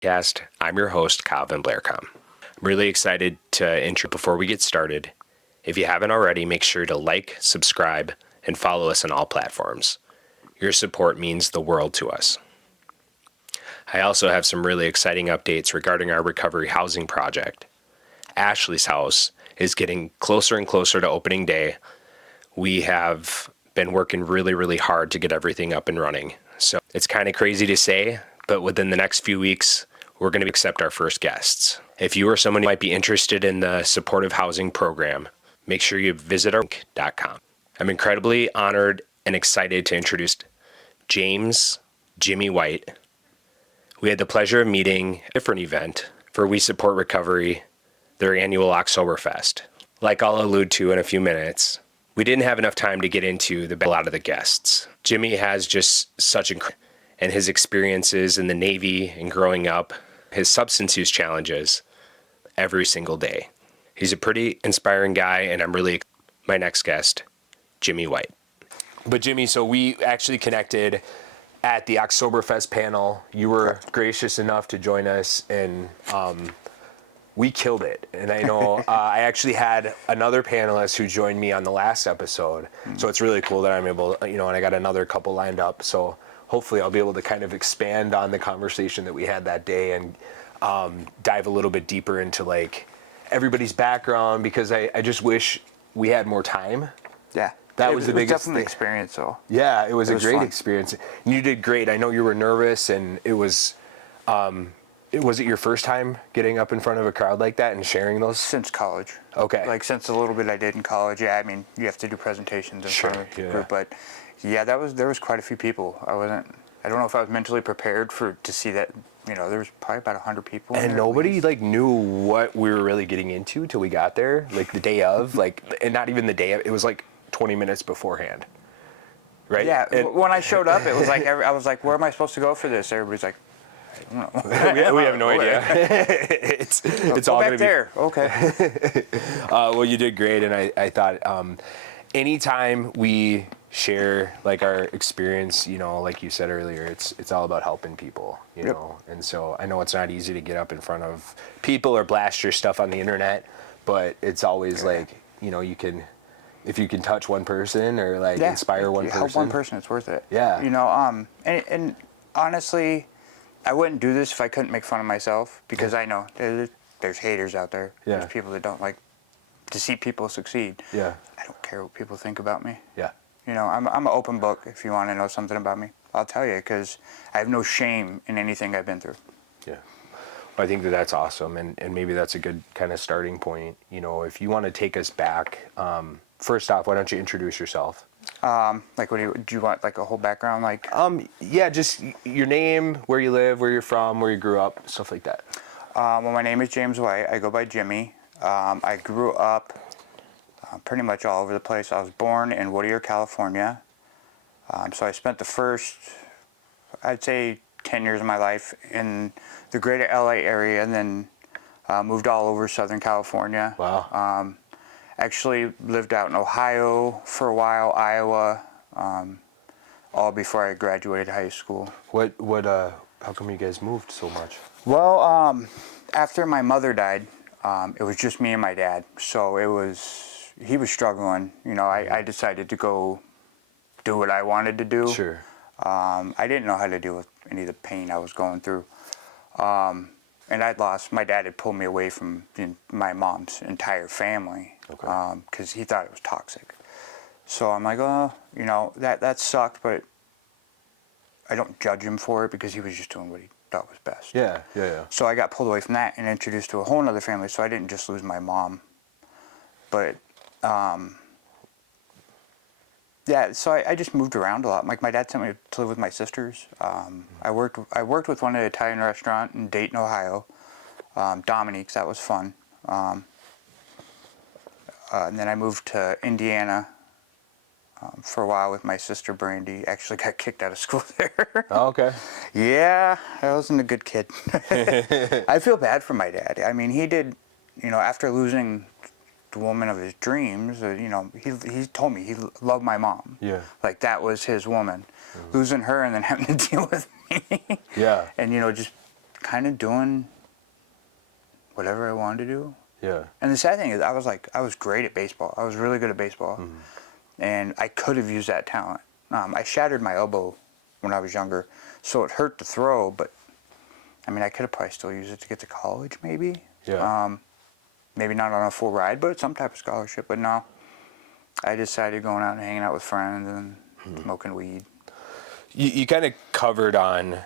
Podcast. I'm your host, Calvin Blaircom. I'm really excited to intro. Before we get started, if you haven't already, make sure to like, subscribe, and follow us on all platforms. Your support means the world to us. I also have some really exciting updates regarding our recovery housing project. Ashley's house is getting closer and closer to opening day. We have been working really hard to get everything up and running. So it's kind of crazy to say, but within the next few weeks, we're going to accept our first guests. If you or someone who might be interested in the supportive housing program, make sure you visit our link.com. I'm incredibly honored and excited to introduce Jimmy White. We had the pleasure of meeting at a different event for We Support Recovery, their annual Oktoberfest. Like I'll allude to in a few minutes, we didn't have enough time to get into a lot of the guests. Jimmy has just such and his experiences in the Navy and growing up, his substance use challenges every single day. He's a pretty inspiring guy, and I'm really my next guest, Jimmy White. But Jimmy, so we actually connected at the Oktoberfest panel. You were gracious enough to join us, and we killed it. And I know I actually had another panelist who joined me on the last episode. So it's really cool that I'm able, and I got another couple lined up. So hopefully I'll be able to kind of expand on the conversation that we had that day and dive a little bit deeper into like everybody's background, because I just wish we had more time. Yeah. That was the biggest definitely experience, though. Yeah, it was a great fun. experience. And you did great. I know you were nervous, and it was it your first time getting up in front of a crowd like that and sharing those? Since college. Okay. Like, since a little bit I did in college. Yeah, I mean, you have to do presentations in front of a group, but yeah, there was quite a few people. I don't know if I was mentally prepared to see that. There was probably about 100 people. And nobody knew what we were really getting into till we got there, like the day of, and not even the day of. It was like 20 minutes beforehand, right? Yeah. When I showed up, it was like I was like, "Where am I supposed to go for this?" Everybody's like, "I don't know." we have no idea. it's all back gonna there. Okay. Well, you did great, and I thought anytime we share like our experience, like you said earlier, it's all about helping people, know. And so I know it's not easy to get up in front of people or blast your stuff on the internet, but it's always like, you can, if you can touch one person or inspire one person. Help one person, it's worth it. Yeah. And honestly, I wouldn't do this if I couldn't make fun of myself, because I know there's haters out there. Yeah. There's people that don't like to see people succeed. Yeah. I don't care what people think about me. Yeah. I'm an open book. If you want to know something about me, I'll tell you, because I have no shame in anything I've been through. Yeah. Well, I think that's awesome, and maybe that's a good kind of starting point. If you want to take us back, first off, why don't you introduce yourself? Like, do you want like a whole background? Like, yeah, just your name, where you live, where you're from, where you grew up, stuff like that. Well, my name is James White. I go by Jimmy. I grew up pretty much all over the place. I was born in Whittier, California. So I spent the first, I'd say, 10 years of my life in the greater LA area, and then moved all over Southern California. Wow. Actually lived out in Ohio for a while, Iowa, all before I graduated high school. How come you guys moved so much? Well, after my mother died, it was just me and my dad. So he was struggling. I decided to go do what I wanted to do. Sure. I didn't know how to deal with any of the pain I was going through. And my dad had pulled me away from my mom's entire family. Okay. Because he thought it was toxic. So I'm like, oh, that sucked, but I don't judge him for it, because he was just doing what he thought was best. Yeah. So I got pulled away from that and introduced to a whole other family, so I didn't just lose my mom. But, yeah, so I just moved around a lot. Like, my dad sent me to live with my sisters. I worked with one at an Italian restaurant in Dayton, Ohio. Dominique's, that was fun. And then I moved to Indiana for a while with my sister Brandy. Actually got kicked out of school there. Oh, okay. Yeah, I wasn't a good kid. I feel bad for my dad. I mean, he did, after losing the woman of his dreams, he told me he loved my mom. Yeah. Like, that was his woman. Mm-hmm. Losing her and then having to deal with me. Yeah. And, just kind of doing whatever I wanted to do. Yeah. And the sad thing is, I was great at baseball. I was really good at baseball, and I could have used that talent. I shattered my elbow when I was younger, so it hurt to throw. But I mean, I could have probably still used it to get to college, maybe. Yeah. Maybe not on a full ride, but some type of scholarship. But no, I decided going out and hanging out with friends and smoking weed. You kind of covered on,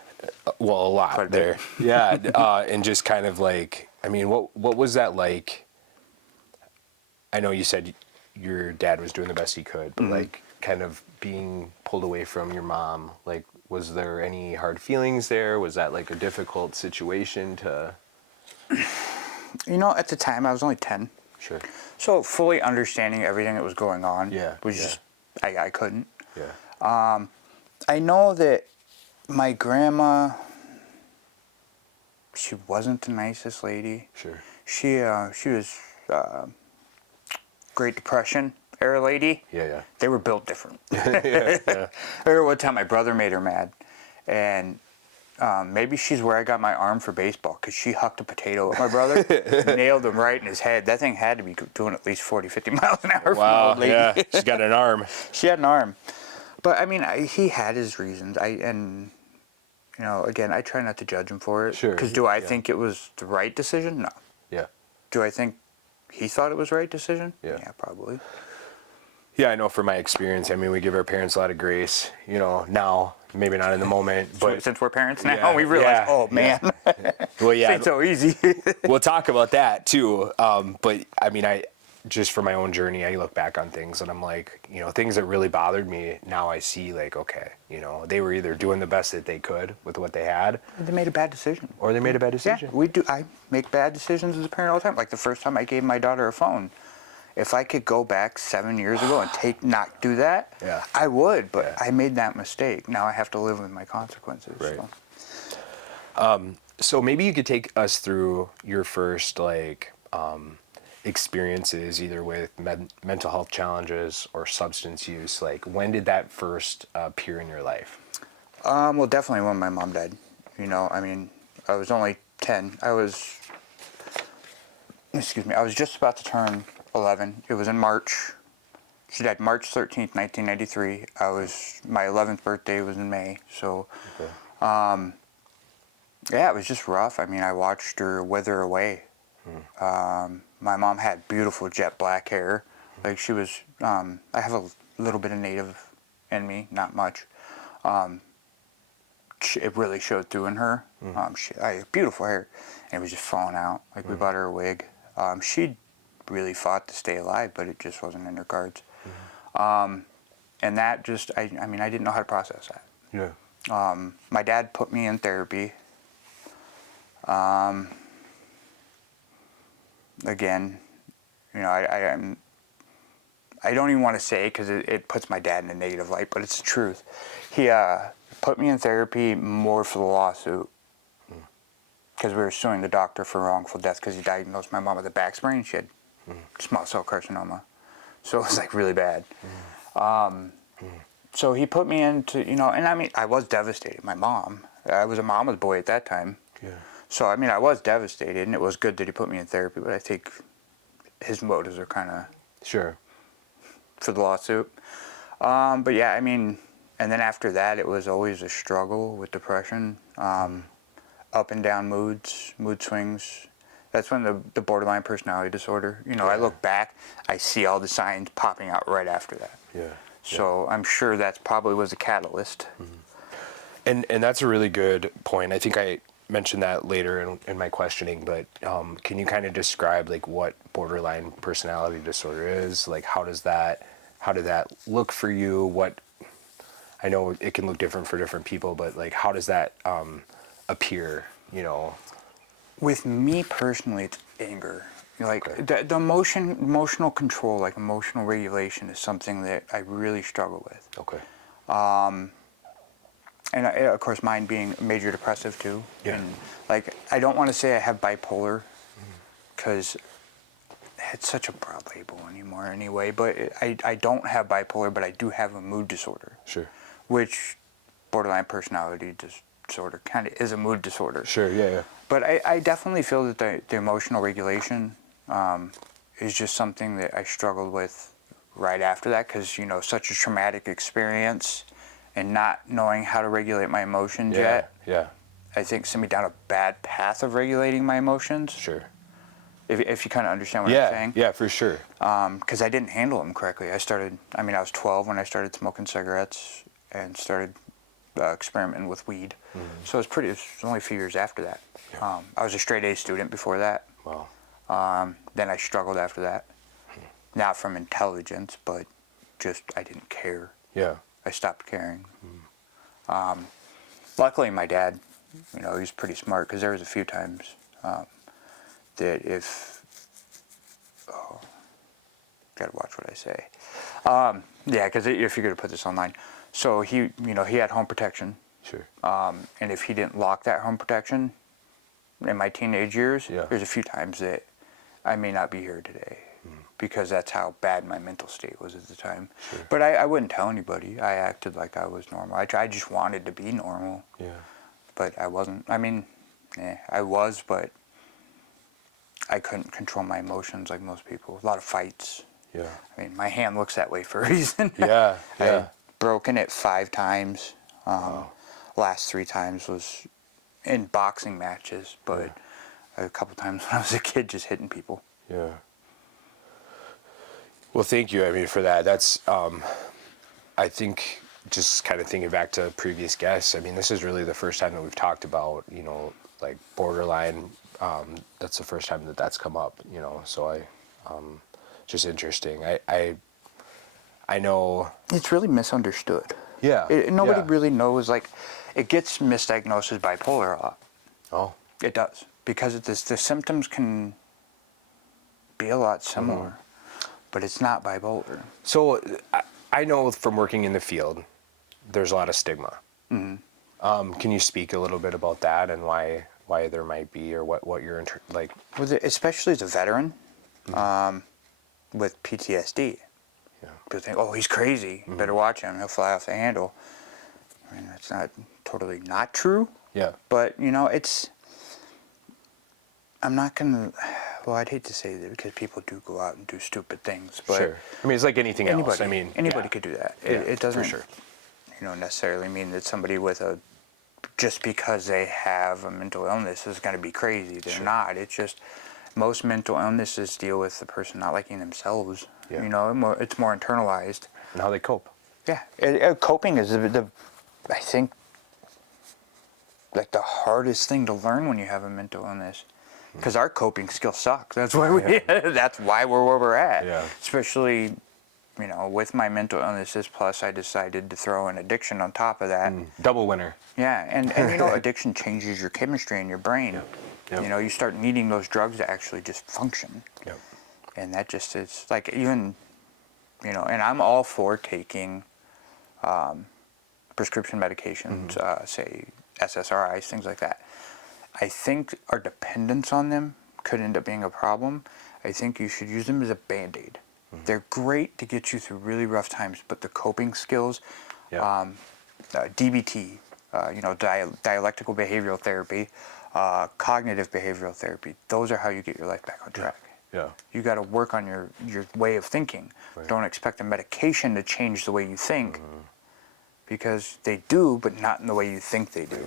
well, a lot Quite a there. bit. Yeah. And just kind of like, I mean, what was that like? I know you said your dad was doing the best he could, but like kind of being pulled away from your mom, like, was there any hard feelings there? Was that like a difficult situation to? You know, at the time I was only 10, Sure. so fully understanding everything that was going on was Yeah. just I couldn't. Yeah. I know that my grandma, she wasn't the nicest lady. Sure. She was Great Depression era lady. Yeah. They were built different. Yeah. I remember one time my brother made her mad, and maybe she's where I got my arm for baseball, because she hucked a potato at my brother, nailed him right in his head. That thing had to be doing at least 40, 50 miles an hour. Wow. From an old lady. Yeah. She's got an arm. She had an arm. But I mean, he had his reasons. And you know, again, I try not to judge him for it. Sure. Because do I Yeah. think it was the right decision? No. Yeah. Do I think he thought it was the right decision? Yeah. Yeah, probably. Yeah, I know from my experience, I mean, we give our parents a lot of grace, you know, now, maybe not in the moment, but Since we're parents now, Yeah, we realize, yeah, oh man, well, it yeah, ain't so easy. we'll talk about that too. But I mean, just for my own journey, I look back on things and I'm like, you know, things that really bothered me. Now I see like, okay, you know, they were either doing the best that they could with what they had, They made a bad decision. or they made a bad Yeah, decision. we do. I make bad decisions as a parent all the time. Like the first time I gave my daughter a phone, if I could go back 7 years ago and not do that, Yeah. I would. But Yeah. I made that mistake. Now I have to live with my consequences. Right. So. So maybe you could take us through your first like experiences, either with mental health challenges or substance use. Like, when did that first appear in your life? Well, definitely when my mom died. You know, I mean, I was only 10. I was just about to turn 11. It was in March. She died March 13th, 1993. My 11th birthday was in May. So, Okay. yeah, it was just rough. I mean, I watched her wither away. My mom had beautiful jet black hair. Like she was, I have a little bit of Native in me, not much. It really showed through in her. I had beautiful hair, and it was just falling out. Like we bought her a wig. She really fought to stay alive, but it just wasn't in her cards. And that just, I mean, I didn't know how to process that. Yeah. My dad put me in therapy. Again, you know, I don't even want to say, because it puts my dad in a negative light, but it's the truth. He put me in therapy more for the lawsuit, because we were suing the doctor for wrongful death, because he diagnosed my mom with a back sprain. She had small cell carcinoma, so it was like really bad. So he put me into, you know, and I mean, I was devastated. I was a mama's boy at that time. Yeah. So, I mean, I was devastated, and it was good that he put me in therapy, but I think his motives are kind of Sure. for the lawsuit. But yeah, I mean, and then after that, it was always a struggle with depression, up and down mood swings. That's when the borderline personality disorder, you know, I look back, I see all the signs popping out right after that. Yeah. So I'm sure that's probably was a catalyst. And that's a really good point. I think I mentioned that later in my questioning, but can you kind of describe like what borderline personality disorder is? Like, how did that look for you? I know it can look different for different people, but like, how does that appear, you know? With me personally, it's anger. Like the emotional control, like emotional regulation, is something that I really struggle with. Okay. And of course, mine being major depressive too. Yeah. And like, I don't want to say I have bipolar, because it's such a broad label anymore anyway. But I don't have bipolar, but I do have a mood disorder. Sure. Which borderline personality disorder. Kind of is a mood disorder. Sure. Yeah. Yeah. But I definitely feel that the emotional regulation is just something that I struggled with right after that, because, you know, such a traumatic experience and not knowing how to regulate my emotions yet, Yeah. I think sent me down a bad path of regulating my emotions. Sure. If you kind of understand what I'm saying. Yeah, for sure. Because I didn't handle them correctly. I was 12 when I started smoking cigarettes and started experimenting with weed. Mm-hmm. So it was only a few years after that. Yeah. I was a straight A student before that. Wow. Then I struggled after that. Not from intelligence, but just I didn't care. Yeah. I stopped caring. Luckily, my dad, you know, he's pretty smart, because there was a few times that gotta watch what I say. Yeah, because if you're gonna put this online, so he had home protection. Sure. And if he didn't lock that home protection in my teenage years, Yeah. there's a few times that I may not be here today, because that's how bad my mental state was at the time. Sure. But I wouldn't tell anybody. I acted like I was normal. I just wanted to be normal, Yeah. but I wasn't. I mean, I was, but I couldn't control my emotions like most people. A lot of fights. Yeah. I mean, my hand looks that way for a reason. Yeah. Yeah. I've broken it 5 times. Wow. Last 3 times was in boxing matches, but a couple times when I was a kid, just hitting people. Yeah. Well, thank you. I mean, for that. That's, I think, just kind of thinking back to previous guests, I mean, this is really the first time that we've talked about, you know, like borderline. That's the first time that that's come up, you know, so just interesting. I know. It's really misunderstood. Yeah. Nobody really knows, like, it gets misdiagnosed as bipolar a lot. Oh. It does. Because the symptoms can be a lot similar, but it's not bipolar. So I know from working in the field, there's a lot of stigma. Can you speak a little bit about that and why there might be, or what you're like? Especially as a veteran with PTSD. Yeah. People think, oh, he's crazy. Better watch him. He'll fly off the handle. I mean, that's not totally not true. Yeah. But, you know, I'm not going to, well, I'd hate to say that, because people do go out and do stupid things. But Sure. I mean, it's like anything else. I mean, anybody could do that. Yeah, It doesn't, for sure. you know, necessarily mean that somebody just because they have a mental illness is going to be crazy. They're not. It's just most mental illnesses deal with the person not liking themselves. Yeah. You know, it's more internalized. And how they cope. Yeah. Coping is I think, like the hardest thing to learn when you have a mental illness. Because our coping skills suck. That's why that's why we're where we're at. Yeah. Especially, you know, with my mental illnesses, plus I decided to throw an addiction on top of that. Double winner. Yeah, and you know, addiction changes your chemistry in your brain. Yep. You know, you start needing those drugs to actually just function. Yep. And that just is, like, even, you know, and I'm all for taking prescription medications, say SSRIs, things like that. I think our dependence on them could end up being a problem. I think you should use them as a Band-Aid. They're great to get you through really rough times, but the coping skills, DBT, you know, dialectical behavioral therapy, cognitive behavioral therapy, those are how you get your life back on track. Yeah. You got to work on your way of thinking. Right. Don't expect a medication to change the way you think, because they do, but not in the way you think they do.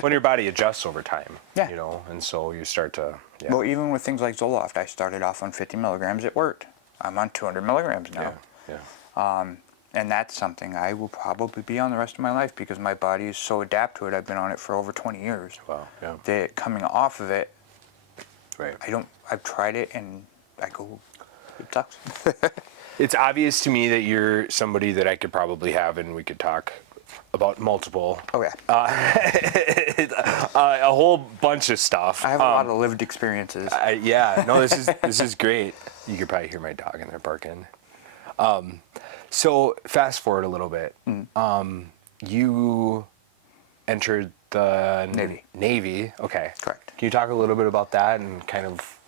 When your body adjusts over time. Yeah. You know, and so you start to. Yeah. Well, even with things like Zoloft, I started off on 50 milligrams. It worked. I'm on 200 milligrams now. Yeah. And that's something I will probably be on the rest of my life, because my body is so adapt to it. I've been on it for over 20 years. Wow. Yeah. That coming off of it, Right. I've tried it and I go, it sucks. It's obvious to me that you're somebody that I could probably have, and we could talk about multiple. Oh yeah. A whole bunch of stuff. I have a lot of lived experiences. Yeah. No, this is great. You could probably hear my dog in there barking. So fast forward a little bit. You entered the Navy. Okay. Correct. Can you talk a little bit about that and kind of?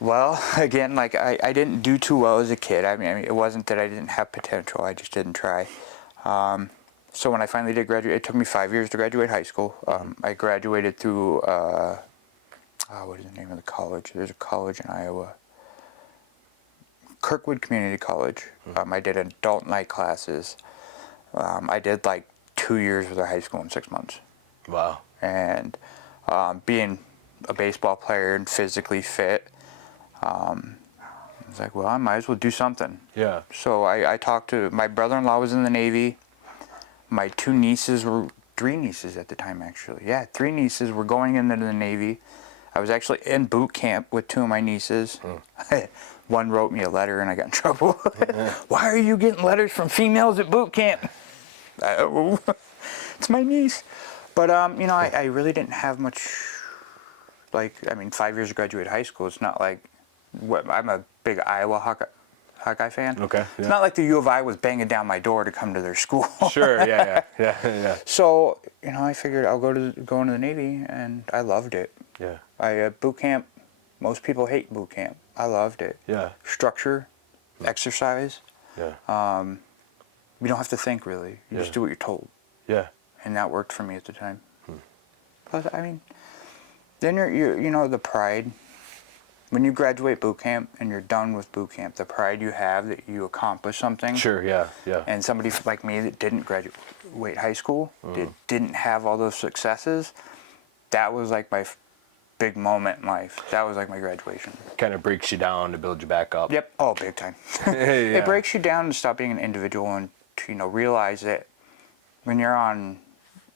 Well, again, like I didn't do too well as a kid. I mean, it wasn't that I didn't have potential. I just didn't try. So when I finally did graduate, it took me 5 years to graduate high school. I graduated through, what is the name of the college? There's a college in Iowa. Kirkwood Community College. I did adult night classes. I did like 2 years with a high school in 6 months. Wow. And being a baseball player and physically fit, I was like, well, I might as well do something. Yeah. So I talked to, my brother-in-law was in the Navy. My 2 nieces were, 3 nieces at the time actually. Yeah, 3 nieces were going into the Navy. I was actually in boot camp with 2 of my nieces. One wrote me a letter and I got in trouble. Why are you getting letters from females at boot camp? It's my niece. But, you know, I really didn't have much, like, I mean, 5 years of graduate high school. It's not like, I'm a big Iowa Hawkeye fan. Okay. It's not like the U of I was banging down my door to come to their school. Sure. Yeah. So, you know, I figured I'll go into the Navy, and I loved it. Yeah. Boot camp, most people hate boot camp. I loved it. Yeah. Structure, exercise. Yeah. You don't have to think really. You just do what you're told. Yeah. And that worked for me at the time. Plus, I mean, then you know, the pride. When you graduate boot camp and you're done with boot camp, the pride you have that you accomplished something. Sure. Yeah. And somebody like me that didn't graduate high school, didn't have all those successes, that was like my big moment in life. That was like my graduation. Kind of breaks you down to build you back up. Yep. Oh, big time. Yeah. It breaks you down to stop being an individual and to, you know, realize that when you're on,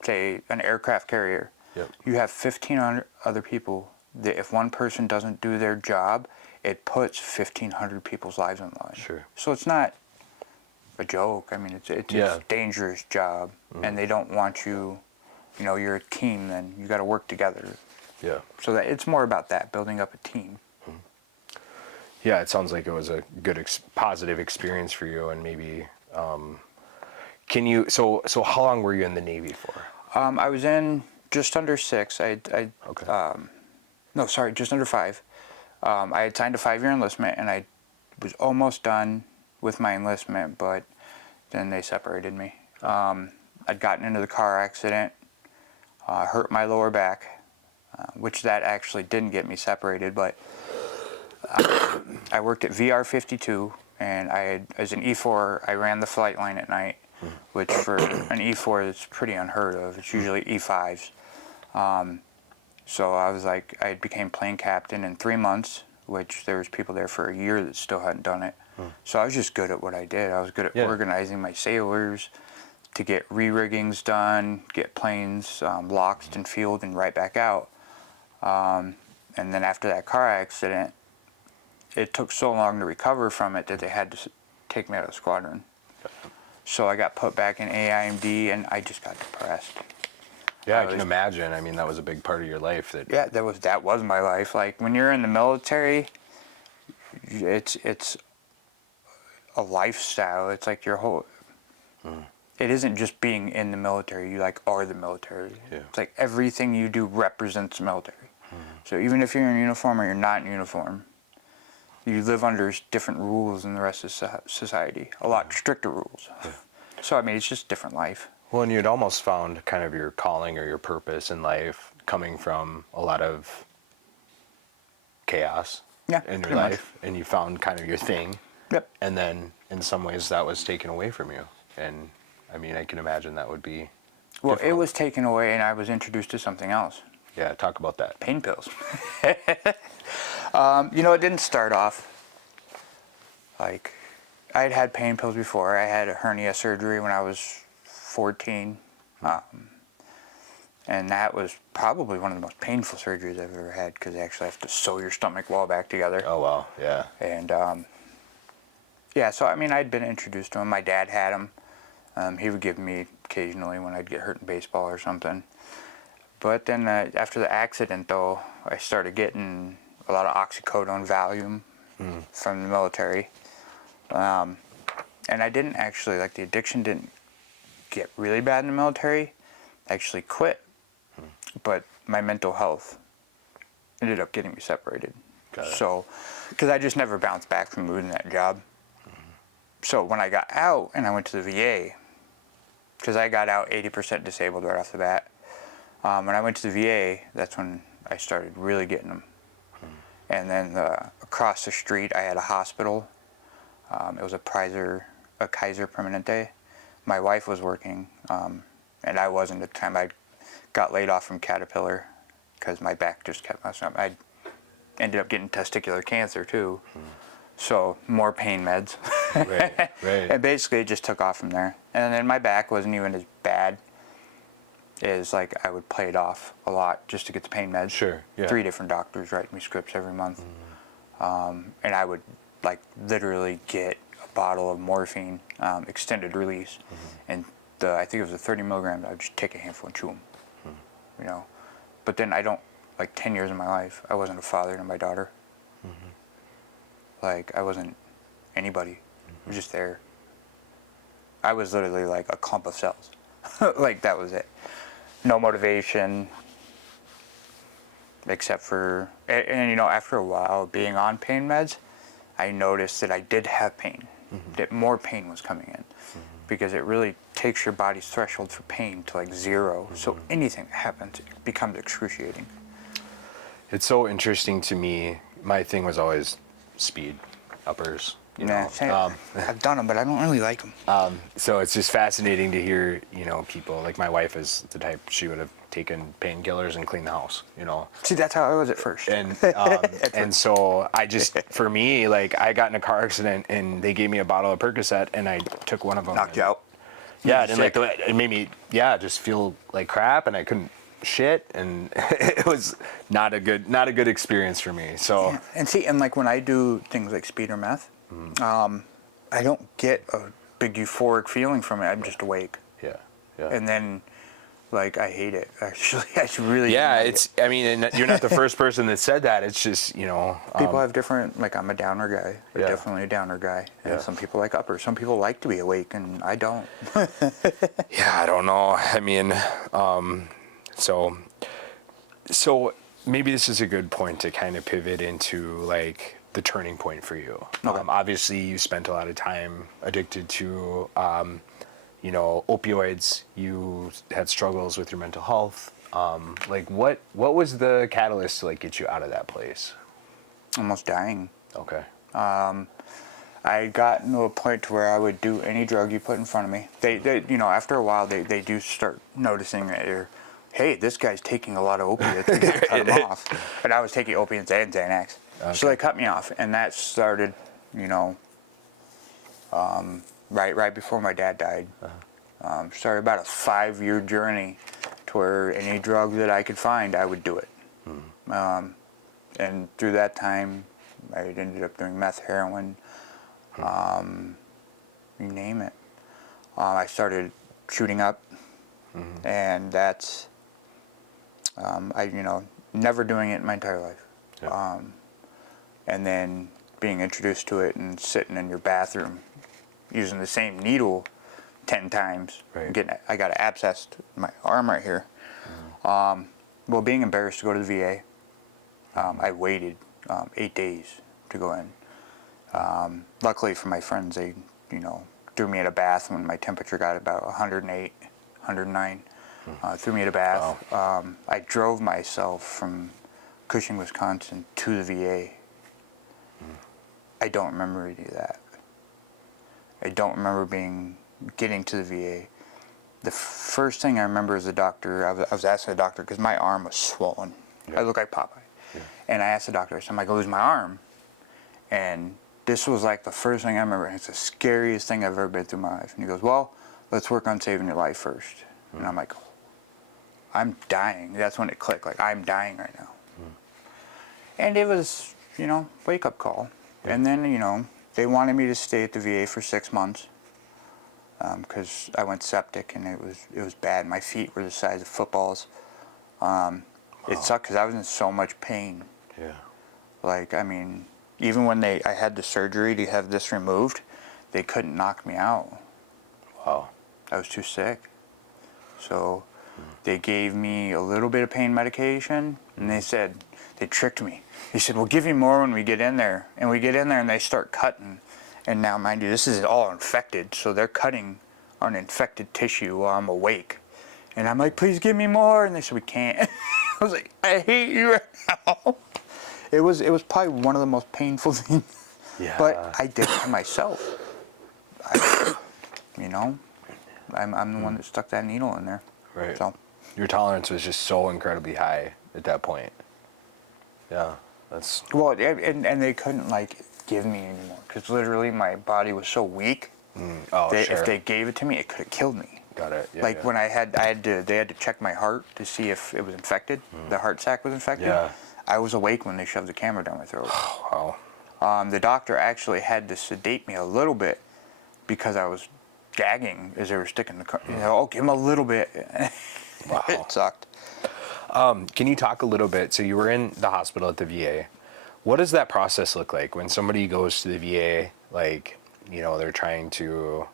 say, an aircraft carrier, you have 1,500 other people that if one person doesn't do their job, it puts 1,500 people's lives on the line. Sure. So it's not a joke. I mean, it's a dangerous job, and they don't want you, you know, you're a team, then you got to work together. Yeah. So that it's more about that, building up a team. Yeah, it sounds like it was a good, positive experience for you, and maybe, can you? So how long were you in the Navy for? I was in just under 6. Okay. No, sorry, just under 5. I had signed a 5-year enlistment, and I was almost done with my enlistment, but then they separated me. I'd gotten into the car accident, hurt my lower back, which that actually didn't get me separated, but I worked at VR-52, and as an E4, I ran the flight line at night, which for an E4 is pretty unheard of. It's usually E5s. So I was like, I became plane captain in 3 months, which there was people there for a year that still hadn't done it. So I was just good at what I did. I was good at organizing my sailors to get re-riggings done, get planes locked and fueled and right back out. And then after that car accident, it took so long to recover from it that they had to take me out of the squadron. So I got put back in AIMD, and I just got depressed. Yeah, I can imagine. I mean, that was a big part of your life. Yeah, that was my life. Like when you're in the military, it's a lifestyle. It's like your whole. It isn't just being in the military. You like are the military. Yeah. It's like everything you do represents the military. So even if you're in uniform or you're not in uniform, you live under different rules than the rest of society. A lot stricter rules. So I mean, it's just a different life. Well, and you'd almost found kind of your calling or your purpose in life coming from a lot of chaos in your life, and you found kind of your thing. Yep. And then in some ways that was taken away from you. And I mean, I can imagine that would be Well, difficult. it was taken away, and I was introduced to something else. Yeah, talk about that. Pain pills. You know, it didn't start off like I'd had pain pills before. I had a hernia surgery when I was 14, and that was probably one of the most painful surgeries I've ever had because they actually have to sew your stomach wall back together. Oh, wow, yeah. And yeah, so I mean, I'd been introduced to them. My dad had them. He would give me occasionally when I'd get hurt in baseball or something. But then after the accident, though, I started getting a lot of oxycodone Valium from the military. And I didn't actually, like, the addiction didn't get really bad in the military. I actually quit. But my mental health ended up getting me separated. Got it. So, because I just never bounced back from losing that job. So when I got out and I went to the VA, because I got out 80% disabled right off the bat. When I went to the VA, that's when I started really getting them. And then across the street, I had a hospital. It was a Kaiser Permanente. My wife was working, and I wasn't at the time. I got laid off from Caterpillar because my back just kept messing up. I ended up getting testicular cancer too. So more pain meds. Right. And basically it just took off from there. And then my back wasn't even as bad as like I would play it off a lot just to get the pain meds. Sure. Yeah. 3 different doctors writing me scripts every month. And I would like literally get a bottle of morphine, extended release. And I think it was a 30 milligrams. I would just take a handful and chew them, you know. But then like 10 years of my life, I wasn't a father to my daughter. Like I wasn't anybody. I was just there. I was literally like a clump of cells. Like that was it. No motivation, except for, and you know, after a while being on pain meds, I noticed that I did have pain, that more pain was coming in, because it really takes your body's threshold for pain to like 0. So anything that happens, it becomes excruciating. It's so interesting to me. My thing was always speed, uppers. You know, I've done them, but I don't really like them. so it's just fascinating to hear, you know, people like my wife is the type, she would have taken painkillers and cleaned the house, you know. See, that's how I was at first. And and so I just, for me, like I got in a car accident and they gave me a bottle of Percocet and I took one of them. Knocked you out. Yeah, and like it made me, just feel like crap, and I couldn't shit, and it was not a good experience for me. So and see, and like when I do things like speed or meth, I don't get a big euphoric feeling from it. I'm just awake. Yeah. And then, like, I hate it. Actually, I really. Yeah, hate it's. I mean, and you're not the first person that said that. It's just, you know. People have different. Like, I'm a downer guy. Yeah. Definitely a downer guy. And Yeah. some people like uppers. Some people like to be awake, and I don't. Yeah, I don't know. I mean, so maybe this is a good point to kind of pivot into like the turning point for you. Okay. Obviously, you spent a lot of time addicted to, you know, opioids. You had struggles with your mental health. Like, what was the catalyst to like get you out of that place? Almost dying. Okay. I had gotten to a point to where I would do any drug you put in front of me. They you know, after a while, they do start noticing that hey, this guy's taking a lot of opiates. We gotta cut him off. And I was taking opiates and Xanax. Okay. So they cut me off, and that started, you know, right before my dad died. Started about a 5-year journey to where any drug that I could find, I would do it. And through that time, I ended up doing meth, heroin, you name it. I started shooting up, and that's, you know, never doing it in my entire life. Yeah. And then being introduced to it and sitting in your bathroom using the same needle 10 times. Right. I got an abscess in my arm right here. Well, being embarrassed to go to the VA, I waited 8 days to go in. Luckily for my friends, they, you know, threw me in a bath when my temperature got about 108, 109. Threw me in a bath. Wow. I drove myself from Cushing, Wisconsin to the VA. I don't remember any of that. I don't remember getting to the VA. The first thing I remember is the doctor. I was asking the doctor because my arm was swollen. Yeah. I look like Popeye. Yeah. And I asked the doctor, I said, I'm going to lose my arm. And this was like the first thing I remember. And it's the scariest thing I've ever been through in my life. And he goes, well, let's work on saving your life first. And I'm like, I'm dying. That's when it clicked. Like, I'm dying right now. And it was, you know, wake-up call. Yeah. And then, you know, they wanted me to stay at the VA for 6 months because I went septic and it was bad. My feet were the size of footballs. It sucked because I was in so much pain. Yeah. Like, I mean, even when I had the surgery to have this removed, they couldn't knock me out. Wow. I was too sick. So they gave me a little bit of pain medication, and they tricked me. They said, we'll give you more when we get in there. And we get in there and they start cutting. And now, mind you, this is all infected, so they're cutting on infected tissue while I'm awake. And I'm like, please give me more. And they said, we can't. I was like, I hate you right now. It was probably one of the most painful things. Yeah. But I did it to myself. You know, I'm the one that stuck that needle in there. Right. So Your tolerance was just so incredibly high at that point. Yeah. That's. well, and they couldn't like give me anymore because literally my body was so weak. Oh, sure. If they gave it to me, it could have killed me. Got it. Yeah, Like yeah. when they had to check my heart to see if it was infected. The heart sac was infected. Yeah. I was awake when they shoved the camera down my throat. Wow. The doctor actually had to sedate me a little bit because I was gagging as they were sticking the. Oh, give him a little bit. Wow. It sucked. Can you talk a little bit? So you were in the hospital at the VA. What does that process look like when somebody goes to the VA? Like, they're trying to,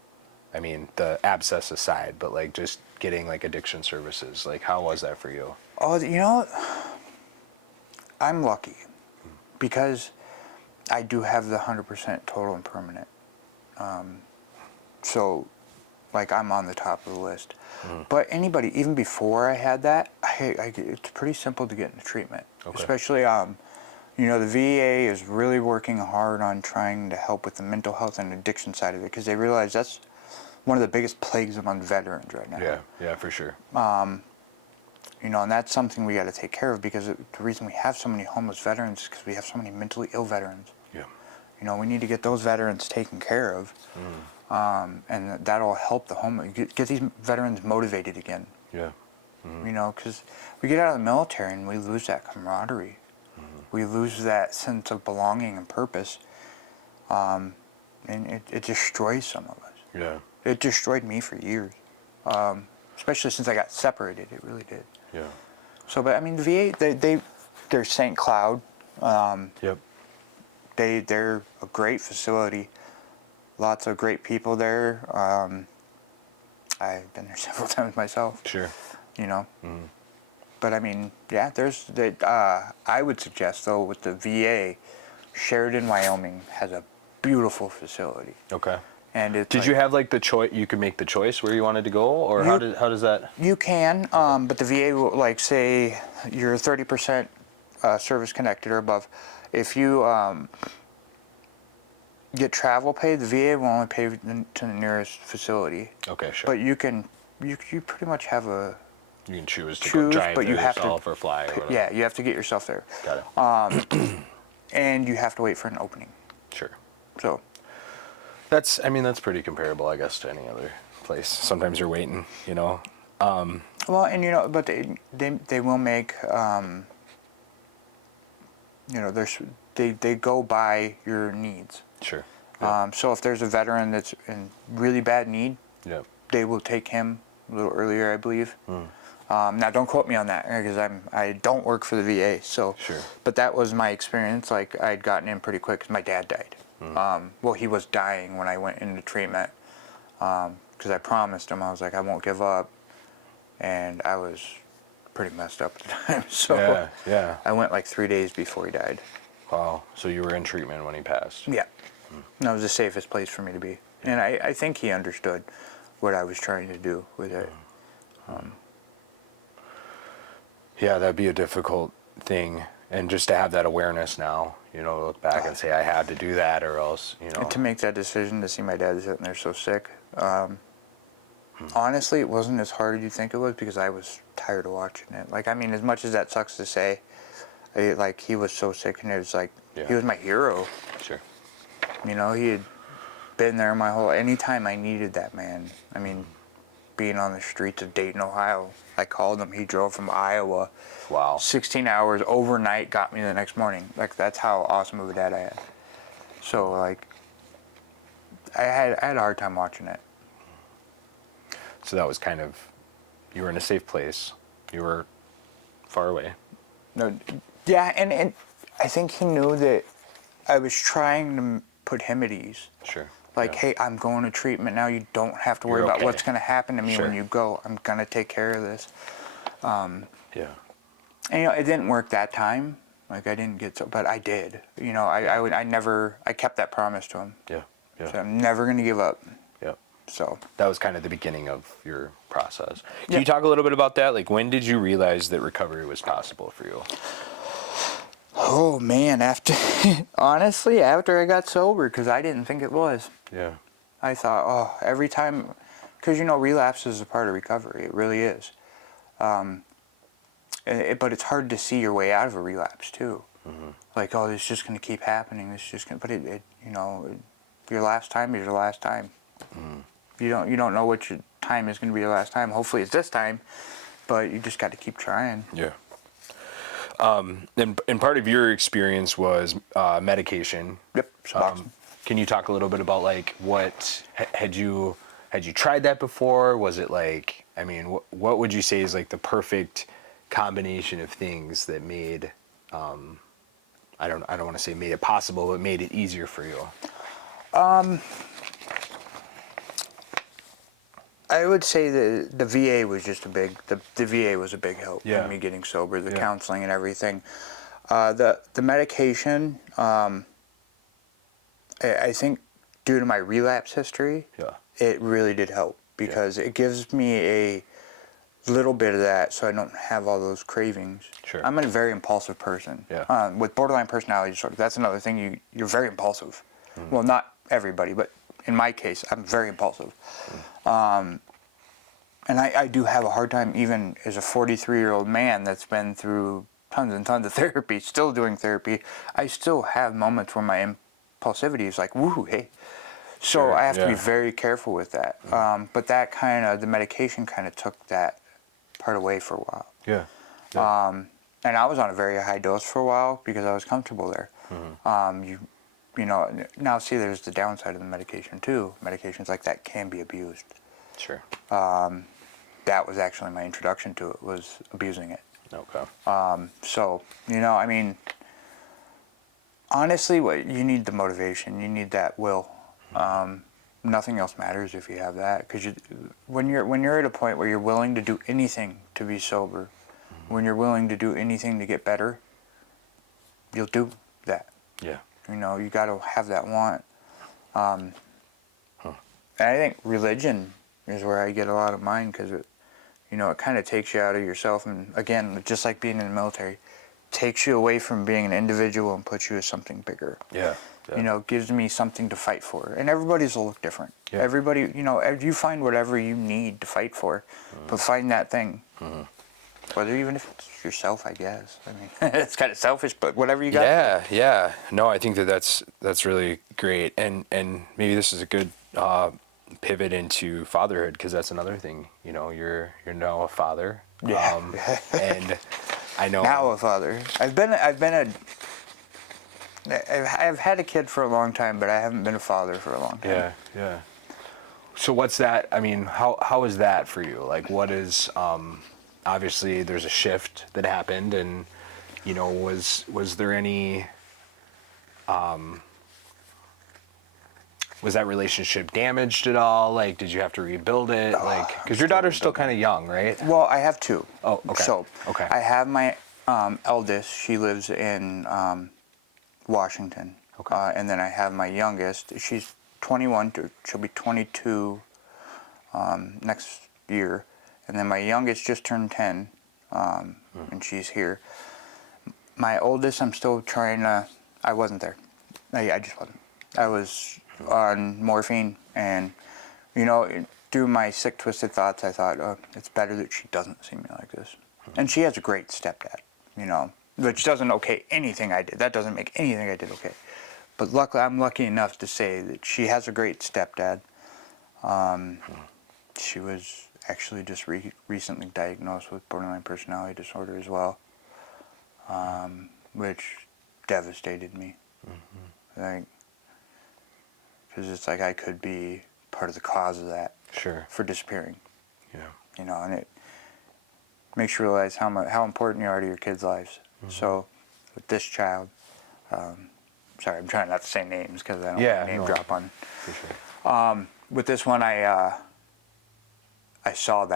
I mean, the abscess aside, but like just getting like addiction services. Like, how was that for you? Oh, I'm lucky because I do have the 100% total and permanent. So, like, I'm on the top of the list. But anybody, even before I had that, it's pretty simple to get into treatment. Okay. Especially, the VA is really working hard on trying to help with the mental health and addiction side of it because they realize that's one of the biggest plagues among veterans right now. Yeah, for sure. And that's something we got to take care of because the reason we have so many homeless veterans is because we have so many mentally ill veterans. Yeah. We need to get those veterans taken care of. And that'll help the homeless. Get these veterans motivated again. Yeah. Because we get out of the military and we lose that camaraderie. We lose that sense of belonging and purpose. And it destroys some of us. Yeah. It destroyed me for years. Especially since I got separated, it really did. Yeah. So, but I mean, the VA, they're St. Cloud. Yep. They're a great facility. Lots of great people there. I've been there several times myself. Sure. But I mean, yeah, I would suggest though with the VA, Sheridan, Wyoming has a beautiful facility. Okay. And it's Did you have like the choice? You could make the choice where you wanted to go, or how does that? You can, but the VA will like say you're 30% service connected or above. If you get travel pay, the VA will only pay to the nearest facility. Okay, sure. But you pretty much have a You can choose to choose, go drive but you there have yourself to or fly or whatever. Yeah, you have to get yourself there. Got it. And you have to wait for an opening. Sure. So That's pretty comparable, I guess, to any other place. Sometimes you're waiting, well, and but they will make they go by your needs. Sure. So if there's a veteran that's in really bad need, Yeah. they will take him a little earlier, I believe. Now, don't quote me on that because I don't work for the VA. So, Sure. But that was my experience. Like I'd gotten in pretty quick because my dad died. Well, he was dying when I went into treatment because I promised him I was like I won't give up, and I was pretty messed up at the time. So Yeah. I went like 3 days before he died. Wow. So you were in treatment when he passed. Yeah. That was the safest place for me to be. And I think he understood what I was trying to do with it. Yeah, that'd be a difficult thing. And just to have that awareness now, look back and say I had to do that or else, And to make that decision to see my dad sitting there so sick, honestly, it wasn't as hard as you think it was because I was tired of watching it. Like, I mean, as much as that sucks to say, he was so sick and it was like, he was my hero. Sure. He had been there anytime I needed that man. I mean, being on the streets of Dayton, Ohio, I called him. He drove from Iowa. Wow. 16 hours overnight, got me the next morning. Like, that's how awesome of a dad I had. So, like, I had a hard time watching it. So that was kind of, you were in a safe place. You were far away. No, yeah, and I think he knew that I was trying to put him at ease. Sure. Like, Yeah. hey, I'm going to treatment now. You don't have to worry You're about okay. what's going to happen to me Sure. when you go. I'm going to take care of this. Yeah. And, it didn't work that time. Like, I didn't get so, but I did. I kept that promise to him. Yeah. Yeah. So I'm never going to give up. Yep. So that was kind of the beginning of your process. Can Yeah. you talk a little bit about that? Like, when did you realize that recovery was possible for you? oh man, after honestly after I got sober, because I didn't think it was. Yeah. I thought, oh, every time, because relapse is a part of recovery. It really is. But it's hard to see your way out of a relapse too. Like, oh, it's just going to keep happening. It's just going. But your last time is your last time. You don't know what your time is going to be your last time. Hopefully, it's this time. But you just got to keep trying. Yeah. And part of your experience was medication. Yep. Suboxone. Can you talk a little bit about like what had you tried that before? Was it like, I mean, what would you say is like the perfect combination of things that made I don't want to say made it possible, but made it easier for you? I would say the VA was just the VA was a big help Yeah. in me getting sober. The Yeah. counseling and everything. The medication. I think due to my relapse history, Yeah. it really did help because it gives me a little bit of that so I don't have all those cravings. Sure. I'm a very impulsive person. Yeah. With borderline personality disorder, that's another thing. You're very impulsive. Well, not everybody, but in my case, I'm very impulsive. And I do have a hard time, even as a 43-year-old man that's been through tons and tons of therapy, still doing therapy, I still have moments where my impulsivity is like, woo, hey. So Sure, I have to be yeah. very careful with that. But that the medication kind of took that part away for a while. Yeah. And I was on a very high dose for a while because I was comfortable there. Now see, there's the downside of the medication too. Medications like that can be abused. Sure. That was actually my introduction to it, was abusing it. Okay. So, I mean, honestly, what you need the motivation, you need that will. Nothing else matters if you have that, because when you're at a point where you're willing to do anything to be sober, when you're willing to do anything to get better, you'll do that. Yeah. You got to have that want. And I think religion is where I get a lot of mine, because it kind of takes you out of yourself, and again, just like being in the military, takes you away from being an individual and puts you as something bigger. Yeah. Gives me something to fight for. And everybody's will look different. Yeah. Everybody, you find whatever you need to fight for, but find that thing. Whether even if it's yourself, I guess. I mean, it's kind of selfish, but whatever you got. Yeah. No, I think that's really great, and maybe this is a good pivot into fatherhood, because that's another thing. You're now a father. Yeah. And I know Now a father. I've had a kid for a long time, but I haven't been a father for a long time. Yeah. So what's that? I mean, how is that for you? Like, what is obviously there's a shift that happened, and was there any was that relationship damaged at all? Like, did you have to rebuild it? Like, because your daughter's still kind of young, right? Well, I have two. Oh, okay. So Okay. I have my eldest. She lives in Washington. Okay. And then I have my youngest. She's 21. She'll be 22 next year. And then my youngest just turned 10, and she's here. My oldest, I'm still trying to. I wasn't there. I just wasn't. I was on morphine, and through my sick, twisted thoughts, I thought, oh, it's better that she doesn't see me like this. And she has a great stepdad, which doesn't okay anything I did. That doesn't make anything I did okay. But luckily, I'm lucky enough to say that she has a great stepdad. She was actually just recently diagnosed with borderline personality disorder as well, which devastated me. Like, because it's like I could be part of the cause of that. Sure. For disappearing. Yeah. And it makes you realize how important you are to your kids' lives. So, with this child, sorry, I'm trying not to say names because I don't want to name drop on. For sure. With this one, I saw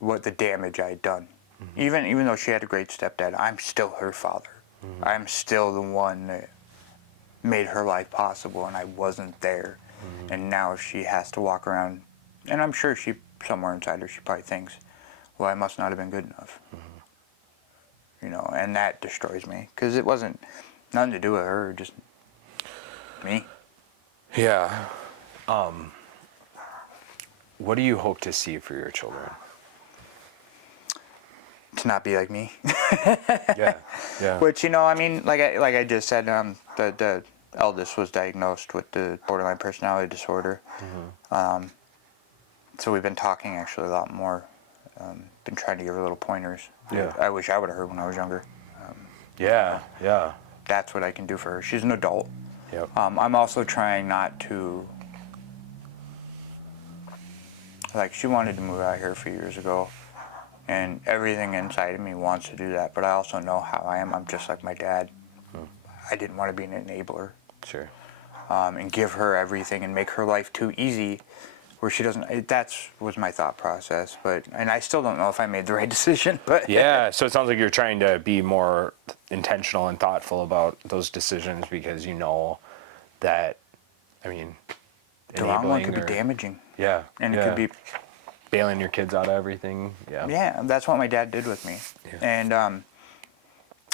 what the damage I had done. Even though she had a great stepdad, I'm still her father. I'm still the one that made her life possible, and I wasn't there. And now she has to walk around And I'm sure somewhere inside her, she probably thinks, well, I must not have been good enough. You know, and that destroys me, because it wasn't nothing to do with her, just me. Yeah. What do you hope to see for your children? To not be like me. Yeah. Yeah. Which, you know, I mean, like I just said, the eldest was diagnosed with the borderline personality disorder. So we've been talking actually a lot more. Been trying to give her little pointers. Yeah. I wish I would have heard when I was younger. Yeah. Yeah. That's what I can do for her. She's an adult. Yep. I'm also trying not to, like, she wanted to move out here a few years ago, and everything inside of me wants to do that, but I also know how I am. I'm just like my dad. I didn't want to be an enabler. Sure. And give her everything and make her life too easy where she doesn't. That was my thought process, and I still don't know if I made the right decision, but Yeah, so it sounds like you're trying to be more intentional and thoughtful about those decisions, because you know that, I mean, the wrong one could be or- damaging, Yeah. and yeah. it could be. Bailing your kids out of everything. Yeah. Yeah, that's what my dad did with me. Yeah. And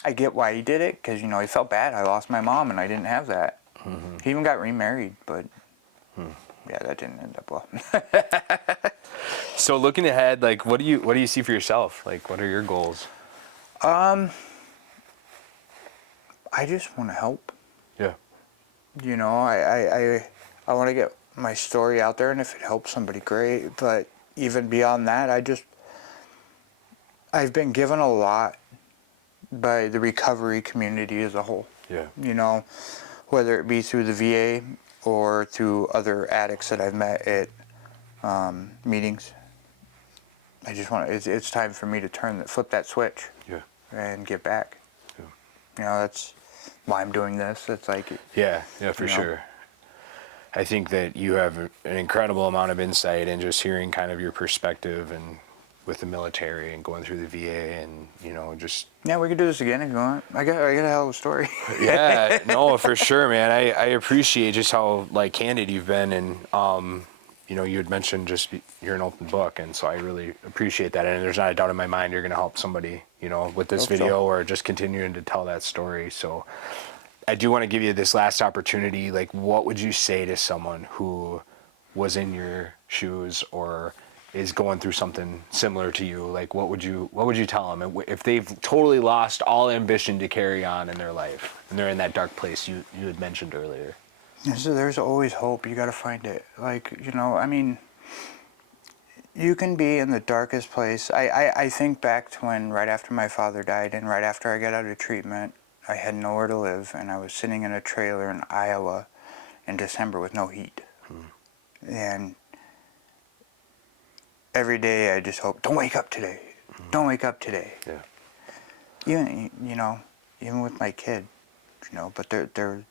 I get why he did it, because, you know, he felt bad. I lost my mom and I didn't have that. He even got remarried, but yeah, that didn't end up well. So looking ahead, like, what do you see for yourself? Like, what are your goals? I just want to help. Yeah. You know, I want to get my story out there, and if it helps somebody, great. But even beyond that, I've been given a lot by the recovery community as a whole. Yeah. You know, whether it be through the VA or through other addicts that I've met at meetings. I just want it's time for me to flip that switch. Yeah. And get back. Yeah. You know, that's why I'm doing this. It's like, Yeah, for You know? sure. I think that you have an incredible amount of insight, and just hearing kind of your perspective and with the military and going through the VA, and, you know, just yeah, we could do this again if you want. I got a hell of a story. yeah, no, for sure, man. I appreciate just how, like, candid you've been, and you know, you had mentioned just you're an open book, and so I really appreciate that. And there's not a doubt in my mind you're going to help somebody, you know, with this Hope video so. or just continuing to tell that story. So I do want to give you this last opportunity. Like, what would you say to someone who was in your shoes or is going through something similar to you? Like, what would you tell them if they've totally lost all ambition to carry on in their life and they're in that dark place you had mentioned earlier? So there's always hope. You got to find it. Like, you know, I mean, you can be in the darkest place. I think back to when, right after my father died and right after I got out of treatment, I had nowhere to live, and I was sitting in a trailer in Iowa in December with no heat. And every day I just hope, don't wake up today. Don't wake up today. Yeah. Even, you know, even with my kid, you know, but they're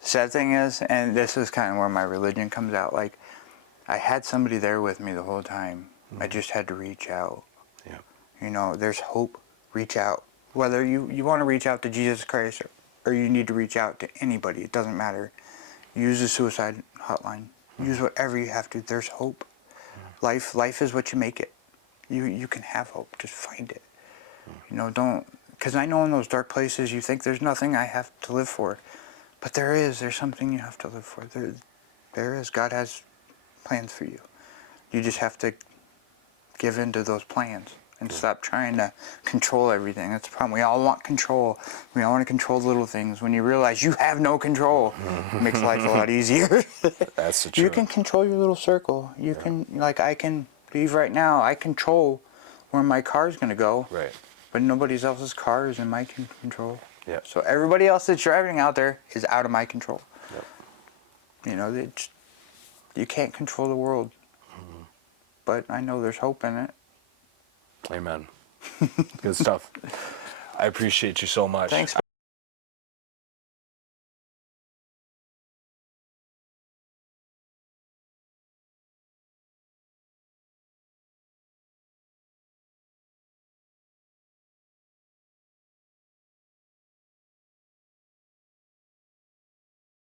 sad thing is, and this is kind of where my religion comes out, like, I had somebody there with me the whole time. I just had to reach out. Yeah. You know, there's hope. Reach out. Whether you want to reach out to Jesus Christ or you need to reach out to anybody, it doesn't matter. Use the suicide hotline. Use whatever you have to. There's hope. Life is what you make it. You can have hope. Just find it. You know, don't, because I know in those dark places you think there's nothing I have to live for. But there's something you have to live for. There is. God has plans for you. You just have to give in to those plans and stop trying to control everything. That's the problem. We all want control. We all want to control little things. When you realize you have no control, it makes life a lot easier. That's the truth. You can control your little circle. You can, like, I can leave right now. I control where my car's going to go. Right. But nobody else's car is in my control. Yeah. So everybody else that's driving out there is out of my control. Yep. You know, you can't control the world. But I know there's hope in it. Amen. Good stuff. I appreciate you so much. Thanks.